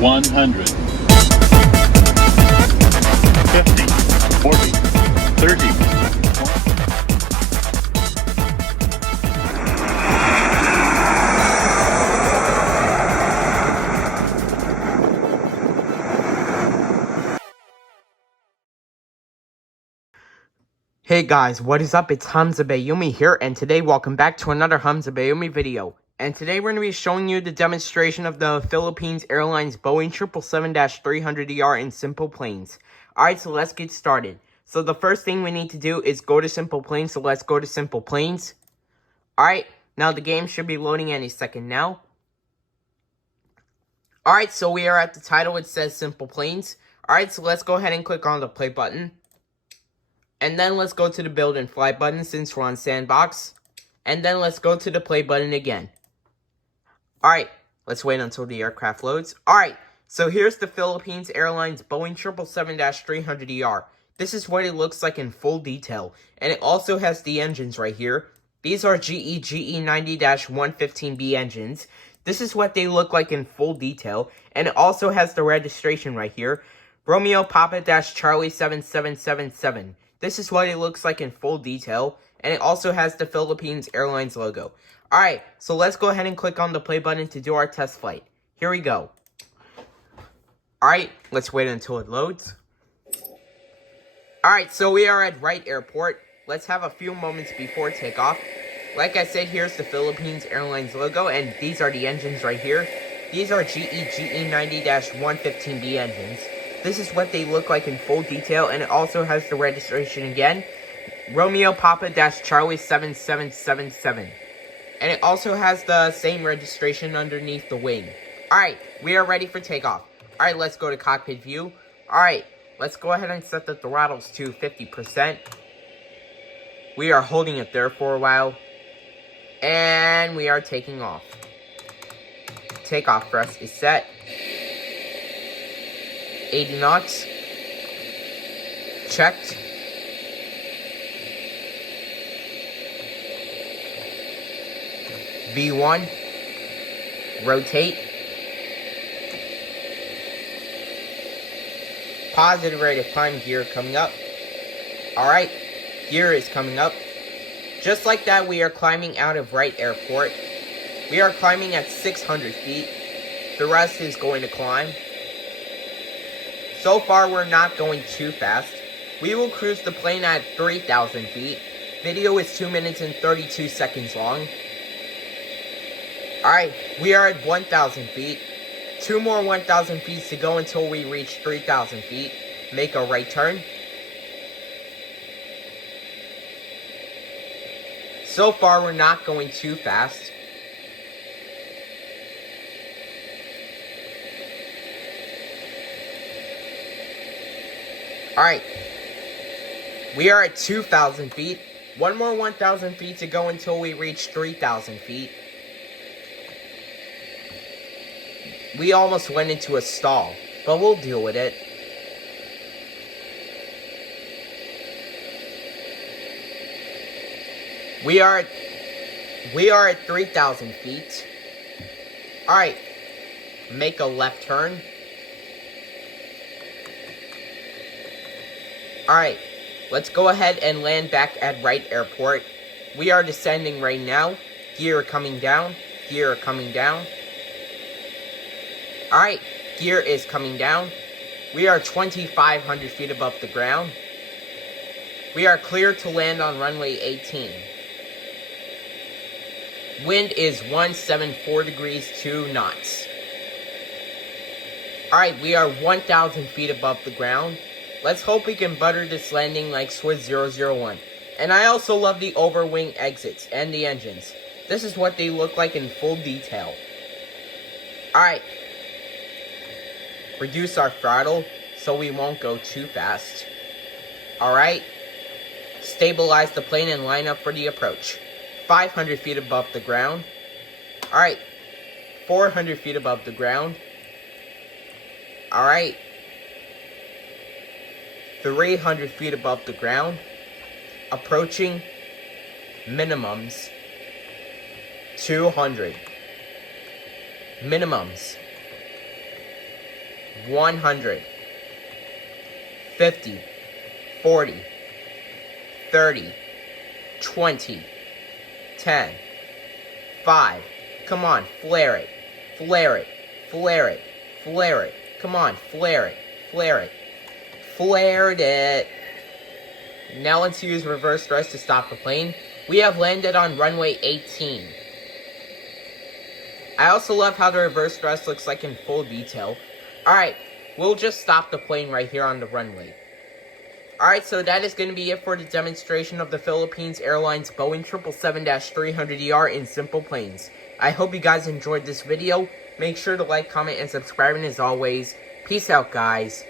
100, 50, 40, 30. Hey guys, what is up? It's Hamza Bayumi here, and today welcome back to another Hamza Bayumi video. And today we're going to be showing you the demonstration of the Philippines Airlines Boeing 777-300ER in SimplePlanes. Alright, so let's get started. So the first thing we need to do is go to SimplePlanes, so let's go to SimplePlanes. Alright, now the game should be loading any second now. Alright, so we are at the title, it says SimplePlanes. Alright, so let's go ahead and click on the play button. And then let's go to the build and fly button since we're on sandbox. And then let's go to the play button again. Alright, let's wait until the aircraft loads. Alright, so here's the Philippines Airlines Boeing 777-300ER. This is what it looks like in full detail. And it also has the engines right here. These are GE 90-115B engines. This is what they look like in full detail. And it also has the registration right here. Romeo Papa Charlie 7777. This is what it looks like in full detail, and it also has the Philippines Airlines logo. Alright, so let's go ahead and click on the play button to do our test flight. Here we go. Alright, let's wait until it loads. Alright, so we are at Wright Airport. Let's have a few moments before takeoff. Like I said, here's the Philippines Airlines logo, and these are the engines right here. These are GE 90-115B engines. This is what they look like in full detail, and it also has the registration again. Romeo Papa Charlie 7777. And it also has the same registration underneath the wing. Alright, we are ready for takeoff. Alright, let's go to cockpit view. Alright, let's go ahead and set the throttles to 50%. We are holding it there for a while. And we are taking off. Takeoff thrust is set. 80 knots. Checked. V1. Rotate. Positive rate of climb, gear coming up. Alright, gear is coming up. Just like that, we are climbing out of Wright Airport. We are climbing at 600 feet. The rest is going to climb. So far, we're not going too fast. We will cruise the plane at 3,000 feet. Video is 2 minutes and 32 seconds long. Alright, we are at 1,000 feet. 2 more 1,000 feet to go until we reach 3,000 feet. Make a right turn. So far, we're not going too fast. Alright, we are at 2,000 feet. 1 more 1,000 feet to go until we reach 3,000 feet. We almost went into a stall, but we'll deal with it. We are at 3,000 feet. Alright, make a left turn. Alright, let's go ahead and land back at Wright Airport. We are descending right now. Gear coming down. Gear coming down. Alright, gear is coming down. We are 2,500 feet above the ground. We are clear to land on runway 18. Wind is 174 degrees 2 knots. Alright, we are 1,000 feet above the ground. Let's hope we can butter this landing like Swiss 001. And I also love the overwing exits and the engines. This is what they look like in full detail. Alright. Reduce our throttle so we won't go too fast. Alright. Stabilize the plane and line up for the approach. 500 feet above the ground. Alright. 400 feet above the ground. Alright. 300 feet above the ground. Approaching minimums. 200. Minimums. 100, 50, 40, 30, 20, 10, 5. Come on, flare it, flare it, flare it, flare it. Come on, flare it, flare it. Flared it. Now let's use reverse thrust to stop the plane. We have landed on runway 18. I also love how the reverse thrust looks like in full detail. Alright, we'll just stop the plane right here on the runway. Alright, so that is going to be it for the demonstration of the Philippines Airlines Boeing 777-300ER in Simple Planes. I hope you guys enjoyed this video. Make sure to like, comment, and subscribe, and as always, peace out, guys.